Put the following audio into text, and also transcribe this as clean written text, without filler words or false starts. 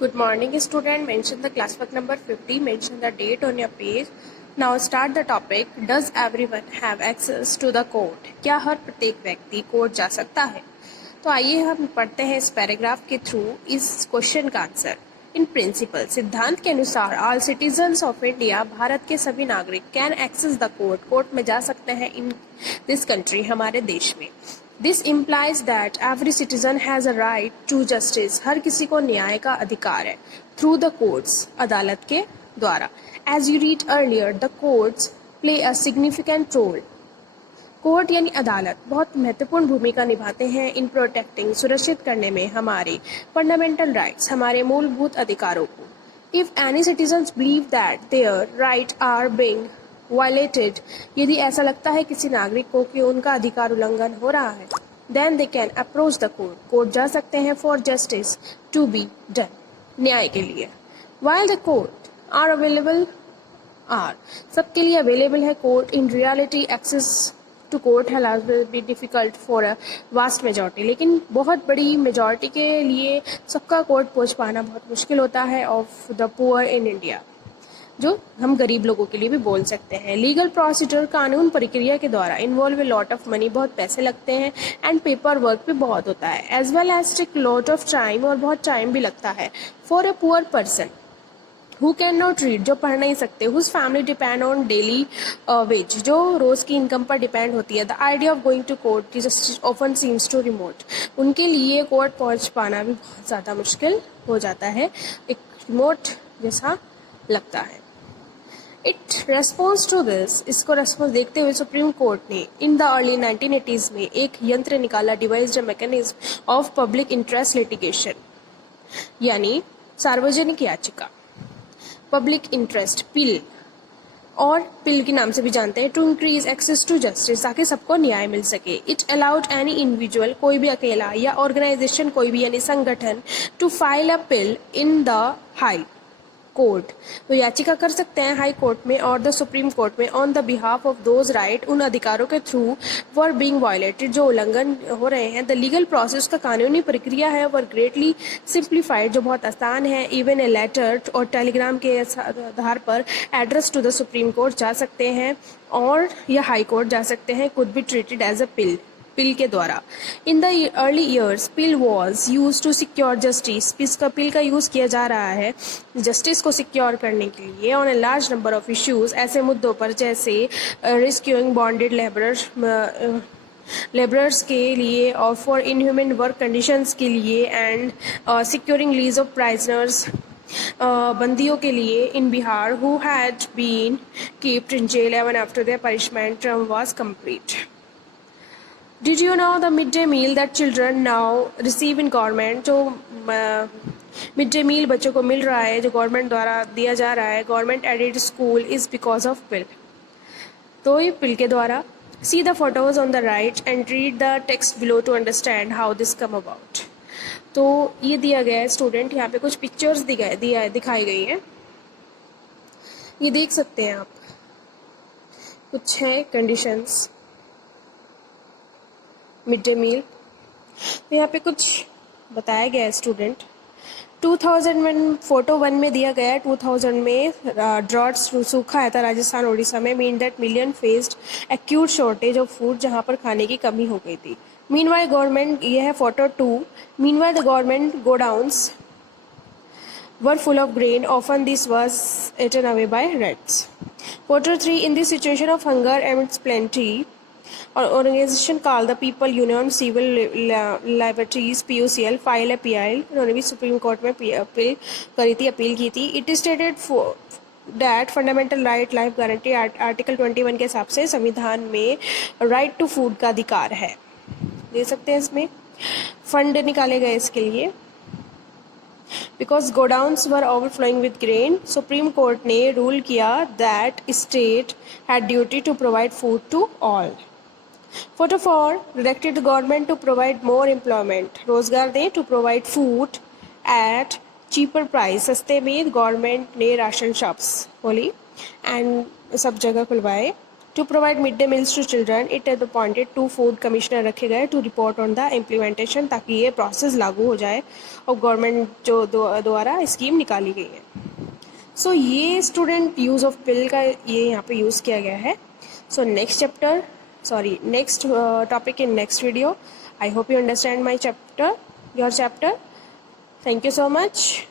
Good morning, student. Mention the class work number 50. Mention the date on your page. Now start the topic. Does everyone have access to the court? क्या हर प्रत्येक व्यक्ति court जा सकता है? तो आइए हम पढ़ते हैं इस पैराग्राफ के थ्रू इस क्वेश्चन का आंसर. इन प्रिंसिपल सिद्धांत के अनुसार ऑल सिटीजन्स ऑफ इंडिया भारत के सभी नागरिक can access the court court में जा सकते हैं इन दिस कंट्री हमारे देश में. This implies that every citizen has a right to justice. हर किसी को न्याय का अधिकार है. थ्रू द कोर्ट्स अदालत के द्वारा. As you read earlier the courts play a significant role. Court यानी अदालत बहुत महत्वपूर्ण भूमिका निभाते हैं इन प्रोटेक्टिंग सुरक्षित करने में हमारे फंडामेंटल राइट्स हमारे मूलभूत अधिकारों को. If any citizens believe that their right are being violated, यदि ऐसा लगता है किसी नागरिक को कि उनका अधिकार उल्लंघन हो रहा है, then they can approach the court. Court जा सकते हैं for justice to be done. न्याय के लिए. While the court are available are सबके लिए अवेलेबल है court. In reality access to court है be difficult for a vast majority. लेकिन बहुत बड़ी मेजॉरिटी के लिए सबका कोर्ट पहुंच पाना बहुत मुश्किल होता है. Of the poor in India, जो हम गरीब लोगों के लिए भी बोल सकते हैं. लीगल प्रोसीजर कानून प्रक्रिया के द्वारा इन्वॉल्व लॉट ऑफ मनी बहुत पैसे लगते हैं. एंड पेपर वर्क भी बहुत होता है. As well as take lot of time और बहुत टाइम भी लगता है. For a poor person who can not read, जो पढ़ नहीं सकते. Whose family depend on daily wage, जो रोज की इनकम पर डिपेंड होती है. The idea of going to court just often seems too remote. उनके लिए कोर्ट पहुंच पाना भी बहुत ज़्यादा मुश्किल हो जाता है. एक रिमोट जैसा लगता है. इट रेस्पॉन्स टू दिस, इसको रेस्पॉन्स देखते हुए सुप्रीम कोर्ट ने इन द अर्ली 1980s में एक यंत्र निकाला. Devised mechanism of public interest litigation, यानी सार्वजनिक याचिका. पब्लिक इंटरेस्ट पिल, और पिल के नाम से भी जानते हैं. To increase access to justice, ताकि सबको न्याय मिल सके. इट अलाउड एनी इंडिविजुअल, कोई भी अकेला, या ऑर्गेनाइजेशन कोई भी यानी संगठन, to file a PIL in the high court, तो याचिका कर सकते हैं हाई कोर्ट में और द सुप्रीम कोर्ट में on the behalf of those right, उन अधिकारों के थ्रू वर बीइंग वायलेटेड, जो उल्लंघन हो रहे हैं. द लीगल प्रोसेस का कानूनी प्रक्रिया है वर ग्रेटली सिंप्लीफाइड, जो बहुत आसान है. इवन ए लेटर और टेलीग्राम के आधार पर address to the supreme court जा सकते हैं और या हाई कोर्ट जा सकते हैं. Could be treated as a PIL, PIL के द्वारा. In the early years PIL was use to secure justice, PIL का यूज किया जा रहा है जस्टिस को सिक्योर करने के लिए. On a large number of issues, ऐसे मुद्दों पर जैसे रिस्क्यूइंग बॉन्डेड लेबरर्स के लिए और फॉर इनह्यूमन वर्क कंडीशंस के लिए. And securing release of prisoners, बंदियों के लिए in Bihar who had been kept in jail even after their punishment term was complete. Did you know the midday meal that children now receive in government? जो mid day meal बच्चों को मिल रहा है, जो government द्वारा दिया जा रहा है, government aided school, is because of PIL. तो ये पिल के द्वारा. See the photos on the right and read the text below to understand how this come about. तो ये दिया गया है स्टूडेंट, यहाँ पे कुछ पिक्चर्स दिखाई गई हैं, ये देख सकते हैं आप. कुछ है कंडीशंस मिड डे मील. तो यहाँ पे कुछ बताया गया है स्टूडेंट. 2001 फोटो 1 में दिया गया है. 2000 में ड्रॉट सूखा आया था राजस्थान उड़ीसा में. Mean that million faced acute shortage of food, जहाँ पर खाने की कमी हो गई थी. मीनवाइल गवर्नमेंट, ये है photo 2. Meanwhile the government godowns were full of grain. Often this was eaten away by rats. Photo 3. In this situation of hunger amidst plenty, or organization called the People Union Civil Liberties PUCL file appeal, उन्होंने भी supreme court में appeal करी थी, appeal की थी. It stated that fundamental right life guarantee, article 21 के हिसाब से संविधान में राइट टू फूड का अधिकार है. दे सकते हैं. इसमें फंड निकाले गए इसके लिए. Because godowns were overflowing with grain, supreme court ने रूल किया that state had duty to provide food to all. Photo 4. Directed the government to provide more employment. रोजगार दें to provide food at cheaper price. सस्ते में government ने ration shops खोली and सब जगह खुलवाए. To provide mid day meals to children it is appointed 2 food commissioner रखे गए to report on the implementation, ताकि ये प्रोसेस लागू हो जाए और गवर्नमेंट जो द्वारा स्कीम निकाली गई है. सो ये स्टूडेंट यूज़ ऑफ पिल का ये यहाँ पे यूज़ किया गया है. So next topic in next video. I hope you understand my chapter, your chapter. Thank you so much.